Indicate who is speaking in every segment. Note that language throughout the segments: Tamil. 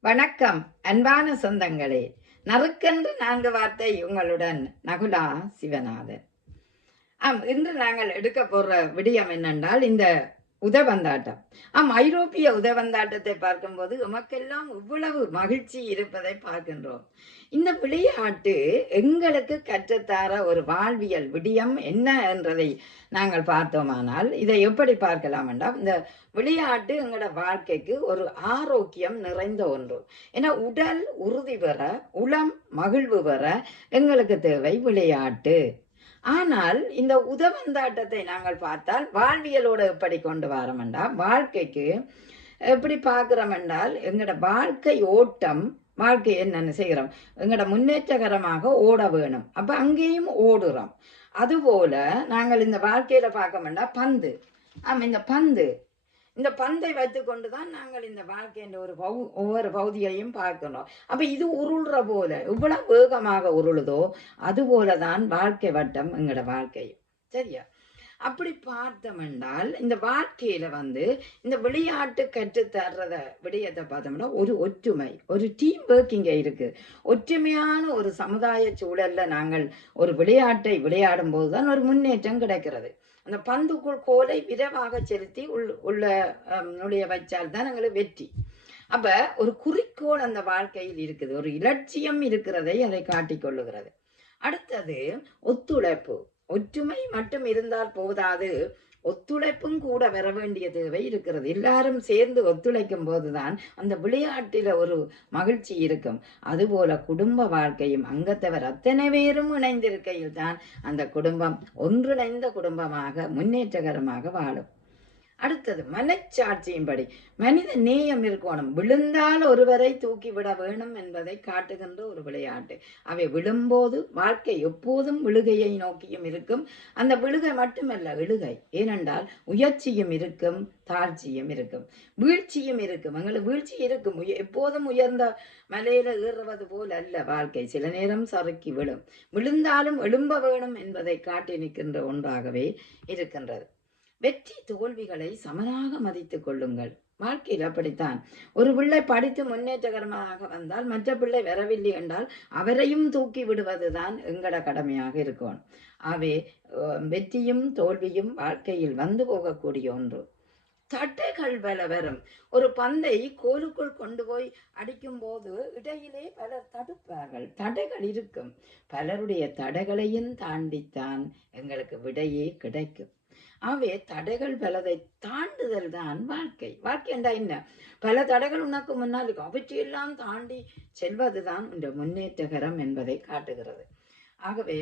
Speaker 1: வணக்கம் அன்பான சொந்தங்களே. நறுக்கென்று நான்கு வார்த்தை உங்களுடன் நகுலா சிவநாதன். ஆம் இன்று நாங்கள் எடுக்க போற விடயம் என்னென்றால் இந்த உதவந்தாட்டம். ஆம் ஐரோப்பிய உதவந்தாட்டத்தை பார்க்கும்போது உமக்கெல்லாம் இவ்வளவு மகிழ்ச்சி இருப்பதை பார்க்கின்றோம். இந்த விளையாட்டு எங்களுக்கு கற்றுத்தார ஒரு வாழ்வியல் விடியம் என்ன என்றதை நாங்கள் பார்த்தோமானால் இதை எப்படி பார்க்கலாம் என்றால் இந்த விளையாட்டு எங்களோட வாழ்க்கைக்கு ஒரு ஆரோக்கியம் நிறைந்த ஒன்று. ஏன்னா உடல் உறுதி பெற உளம் மகிழ்வு பெற எங்களுக்கு தேவை விளையாட்டு. ஆனால் இந்த உதவந்தாட்டத்தை நாங்கள் பார்த்தால் வாழ்வியலோட எப்படி கொண்டு வரோம் வாழ்க்கைக்கு எப்படி பார்க்குறோம் என்றால் எங்களோட வாழ்க்கை ஓட்டம் வாழ்க்கை என்னென்ன செய்கிறோம். எங்களோட முன்னேற்றகரமாக ஓட வேணும். அப்போ அங்கேயும் ஓடுறோம். அதுபோல நாங்கள் இந்த வாழ்க்கையில் பார்க்க வேண்டாம் பந்து. ஆமாம் இந்த பந்து. இந்த பந்தை வைத்துக்கொண்டு தான் நாங்கள் இந்த வாழ்க்கையின் ஒரு பௌ ஒவ்வொரு பகுதியையும் பார்க்கணும் அப்ப இது உருள்ற போல இவ்வளவு வேகமாக உருளுதோ அது போல தான் வாழ்க்கை வட்டம் எங்களோட வாழ்க்கை சரியா? அப்படி பார்த்தோம் என்றால் இந்த வாழ்க்கையில் வந்து இந்த விளையாட்டு கற்றுத்தர்றத விடயத்தை பார்த்தோம்னா ஒரு ஒற்றுமை ஒரு டீம் ஒர்க்கிங்க இருக்குது ஒற்றுமையான ஒரு சமுதாய சூழலில் நாங்கள் ஒரு விளையாட்டை விளையாடும் போது தான் ஒரு முன்னேற்றம் கிடைக்கிறது. அந்த பந்துக்குள் கோலை விரைவாக செலுத்தி உள் உள்ள நுழைய வச்சால் தான் எங்களுக்கு வெற்றி. அப்போ ஒரு குறிக்கோள் அந்த வாழ்க்கையில் இருக்குது. ஒரு இலட்சியம் இருக்கிறதை அதை காட்டிக் கொள்ளுகிறது. அடுத்தது ஒத்துழைப்பு. ஒற்றுமை மட்டும் இருந்தால் போதாது. ஒத்துழைப்பும் கூட வர வேண்டிய தேவை இருக்கிறது. எல்லாரும் சேர்ந்து ஒத்துழைக்கும் போதுதான் அந்த விளையாட்டில ஒரு மகிழ்ச்சி இருக்கும். அதுபோல குடும்ப வாழ்க்கையும் அங்கத்தவர் அத்தனை பேரும் இணைந்திருக்கையில் தான் அந்த குடும்பம் ஒன்றிணைந்த குடும்பமாக முன்னேற்றகரமாக வாழும். அடுத்தது மனச்சாட்சியின்படி. மனித நேயம் இருக்கணும். விழுந்தால் ஒருவரை தூக்கிவிட வேணும் என்பதை காட்டுகின்ற ஒரு விளையாட்டு. அவை விழும்போது வாழ்க்கை எப்போதும் விழுகையை நோக்கியும் இருக்கும். அந்த விழுகை மட்டுமல்ல இழுகை. ஏனென்றால் உயர்ச்சியும் இருக்கும் தாழ்ச்சியும் இருக்கும். வீழ்ச்சியும் இருக்கும். எங்களுக்கு வீழ்ச்சி இருக்கும். எப்போதும் உயர்ந்த மலையில ஏறுவது போல் அல்ல வாழ்க்கை. சில நேரம் சறுக்கி விழும். விழுந்தாலும் எழும்ப வேணும் என்பதை காட்டி நிற்கின்ற ஒன்றாகவே இருக்கின்றது. வெற்றி தோல்விகளை சமனாக மதித்துக் கொள்ளுங்கள். வாழ்க்கையில் அப்படித்தான். ஒரு பிள்ளை படித்து முன்னேற்றகரமாக வந்தால் மற்ற பிள்ளை வரவில்லை என்றால் அவரையும் தூக்கி விடுவதுதான் எங்கட கடமையாக இருக்கும். ஆகவே வெற்றியும் தோல்வியும் வாழ்க்கையில் வந்து போகக்கூடிய ஒன்று. தட்டைகள் பல வரும். ஒரு பந்தை கோலுக்குள் கொண்டு போய் அடிக்கும் போது இடையிலே பலர் தடுப்பார்கள். தடைகள் இருக்கும். பலருடைய தடைகளையும் தாண்டித்தான் எங்களுக்கு விடையே கிடைக்கும். ஆகவே தடைகள் பலதை தாண்டுதல் தான் வாழ்க்கை. வாழ்க்கை என்றா என்ன? பல தடைகள் உனக்கு முன்னால் இருக்கும். அவற்றையெல்லாம் தாண்டி செல்வதுதான் இந்த முன்னேற்றகரம் என்பதை காட்டுகிறது. ஆகவே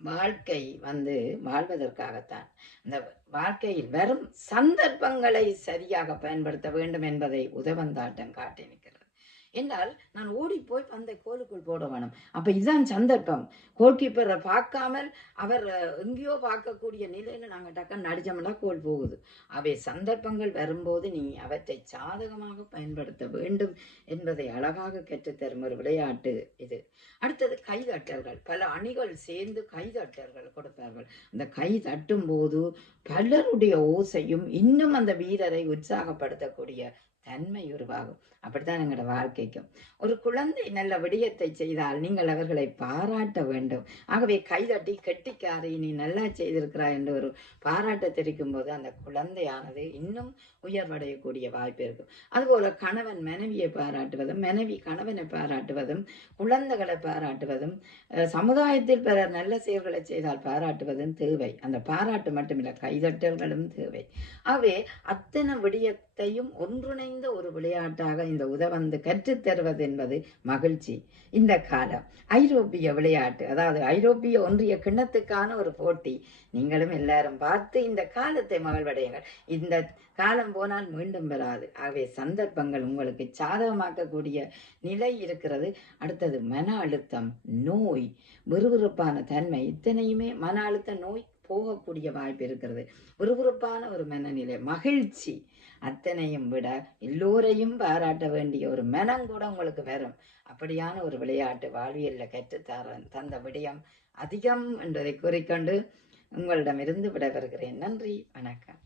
Speaker 1: வாழ்க்கை வந்து வாழ்வதற்காகத்தான். இந்த வாழ்க்கையில் வரும் சந்தர்ப்பங்களை சரியாக பயன்படுத்த வேண்டும் என்பதை உதவந்தாட்டம் காட்டி நிற்கிறது என்றால் நான் ஓடி போய் பந்தை கோலுக்குள் போட வேணும். அப்ப இதுதான் சந்தர்ப்பம். கோல் கீப்பரை பார்க்காமல் அவர் எங்கேயோ பார்க்கக்கூடிய நிலையில நாங்க டக்குன்னு அடிச்சோம்னா கோல் போகுது. அவை சந்தர்ப்பங்கள் வரும்போது நீ அவற்றை சாதகமாக பயன்படுத்த வேண்டும் என்பதை அழகாக கற்றுத்தரும் ஒரு விளையாட்டு இது. அடுத்தது கைதட்டல்கள். பல அணிகள் சேர்ந்து கைதட்டல்கள் கொடுப்பார்கள் அந்த கை தட்டும் போது பலருடைய ஓசையும் இன்னும் அந்த வீரரை உற்சாகப்படுத்தக்கூடிய தன்மை உருவாகும். அப்படித்தான் எங்களோட வாழ்க்கைக்கும். ஒரு குழந்தை நல்ல விடயத்தை செய்தால் நீங்கள் அவர்களை பாராட்ட வேண்டும். ஆகவே கைதட்டி கெட்டிக்காரி நீ நல்லா செய்திருக்கிறாய் என்று ஒரு பாராட்ட தெரிவிக்கும் போது அந்த குழந்தையானது இன்னும் உயர்வடையக்கூடிய வாய்ப்பு இருக்கும். அதுபோல கணவன் மனைவியை பாராட்டுவதும் மனைவி கணவனை பாராட்டுவதும் குழந்தைகளை பாராட்டுவதும் பாராட்டுவதும் சமுதாயத்தில் பிறர் நல்ல செயல்களை செய்தால் பாராட்டுவதும் தேவை. அந்த பாராட்டு மட்டுமில்லை கைதட்டல்களும் தேவை. ஆகவே அத்தனை விடயத்தையும் ஒன்றிணைந்த ஒரு விளையாட்டாக இந்த உதவந்து கற்றுத் தருவது என்பது மகிழ்ச்சி. இந்த காலம் ஐரோப்பிய விளையாட்டு அதாவது ஐரோப்பிய ஒன்றிய கிண்ணத்துக்கான ஒரு போட்டி. நீங்களும் எல்லாரும் பார்த்து இந்த காலத்தை மகிழ்வடையுங்கள். இந்த காலம் போனால் மீண்டும் வராது. ஆகவே சந்தர்ப்பங்கள் உங்களுக்கு சாதகமாக்கக்கூடிய நிலை இருக்கிறது. அடுத்தது மன அழுத்தம் நோய் விறுவிறுப்பான தன்மை இத்தனையுமே மன அழுத்த நோய் போகக்கூடிய வாய்ப்பு இருக்கிறது. விறுவிறுப்பான ஒரு மனநிலை மகிழ்ச்சி அத்தனையும் விட எல்லோரையும் பாராட்ட வேண்டிய ஒரு மனம் கூட உங்களுக்கு வரும். அப்படியான ஒரு விளையாட்டு வாழ்வியலில் கற்றுத்தர தந்த விடயம் அதிகம் என்பதை கூறிக்கொண்டு உங்களிடமிருந்து விடைபெறுகிறேன். நன்றி வணக்கம்.